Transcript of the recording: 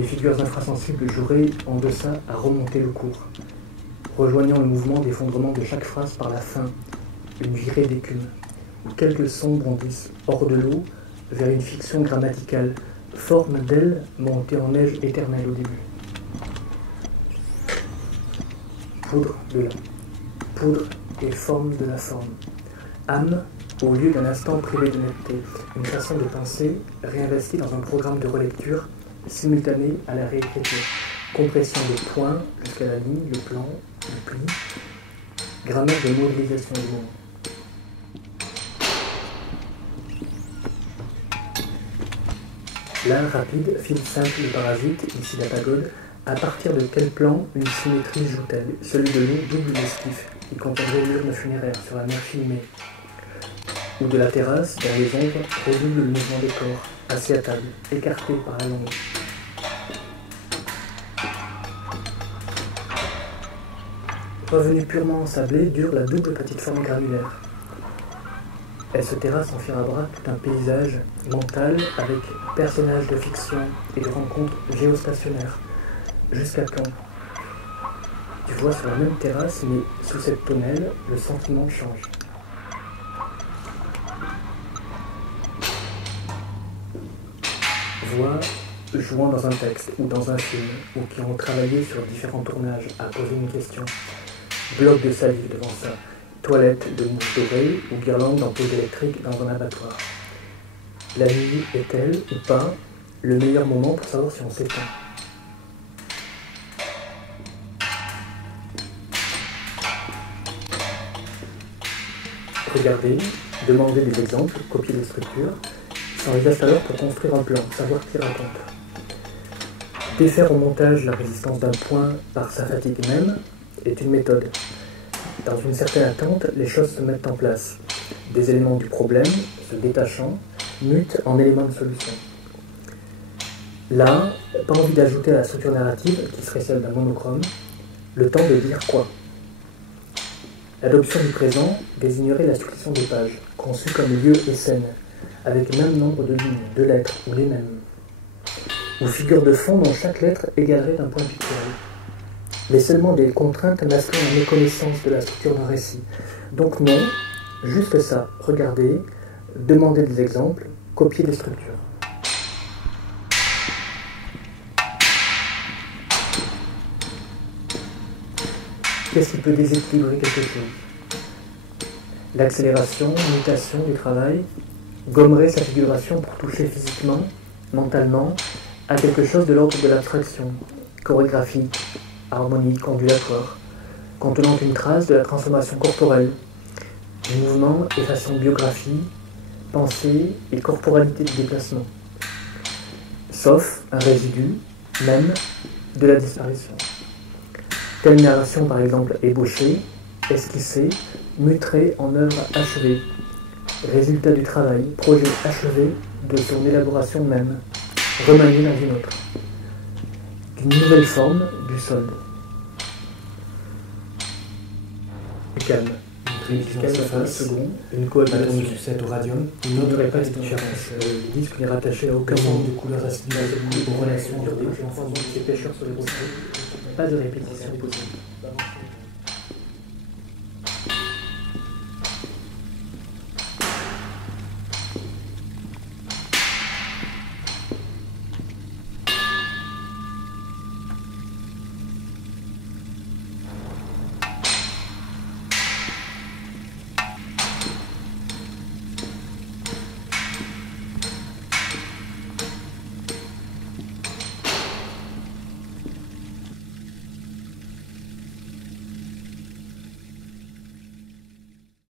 les figures infrasensibles joueraient en deçà à remonter le cours, rejoignant le mouvement d'effondrement de chaque phrase par la fin, une virée d'écume, où quelques sons bondissent hors de l'eau vers une fiction grammaticale, forme d'elle montée en neige éternelle au début. Poudre de la poudre et forme de la forme. Âme, au lieu d'un instant privé de netteté, une façon de penser réinvestie dans un programme de relecture simultané à la réécriture. Compression des points jusqu'à la ligne, le plan, le pli. Grammaire de modélisation du moment. L'art rapide, fil simple de parasite, ici la pagode. À partir de quel plan une symétrie joue-t-elle? Celui de l'eau double l'esquif, qui contiendrait l'urne funéraire sur la mer filmée, ou de la terrasse, dans les ombres, redouble le mouvement des corps, assis à table, écartés par la langue. Revenue purement ensablée, dure la double petite forme granulaire. Elle se terrasse en firabras tout un paysage mental avec personnages de fiction et de rencontres géostationnaires. Jusqu'à quand? Tu vois sur la même terrasse, mais sous cette tonnelle, le sentiment change. Voix jouant dans un texte ou dans un film, ou qui ont travaillé sur différents tournages à poser une question. Bloc de salive devant ça, toilette de mouches d'oreilles ou guirlande d'ampoules électriques dans un abattoir. La nuit est-elle ou pas le meilleur moment pour savoir si on s'éteint? Regarder, demander des exemples, copier des structures, s'envisage alors pour construire un plan, savoir qui raconte. Défaire au montage la résistance d'un point par sa fatigue même est une méthode. Dans une certaine attente, les choses se mettent en place. Des éléments du problème, se détachant, mutent en éléments de solution. Là, pas envie d'ajouter à la structure narrative, qui serait celle d'un monochrome, le temps de dire quoi. L'adoption du présent désignerait la succession des pages, conçue comme lieu et scène, avec le même nombre de lignes, de lettres, ou les mêmes. Ou figure de fond dont chaque lettre égalerait un point pictural. Mais seulement des contraintes masquant la méconnaissance de la structure d'un récit. Donc non, juste ça, regarder, demander des exemples, copier des structures. Qu'est-ce qui peut déséquilibrer quelque chose? L'accélération, mutation du travail gommerait sa figuration pour toucher physiquement, mentalement, à quelque chose de l'ordre de l'abstraction, chorégraphique, harmonique, ondulatoire, contenant une trace de la transformation corporelle, du mouvement et façon biographie, pensée et corporalité du déplacement, sauf un résidu, même, de la disparition. Telle narration, par exemple, ébauchée, esquissée, muterait en œuvre achevée, résultat du travail, projet achevé de son élaboration même, remanié dans une autre, d'une nouvelle forme du solde. Calme. Une calme, second, une cohabitation du sucette au radium, une autre n'est pas différence. Le disque n'est rattaché à aucun monde de couleurs acidiques aux relations de des enfants, des pêcheurs sur les routes. Pas de répétition possible.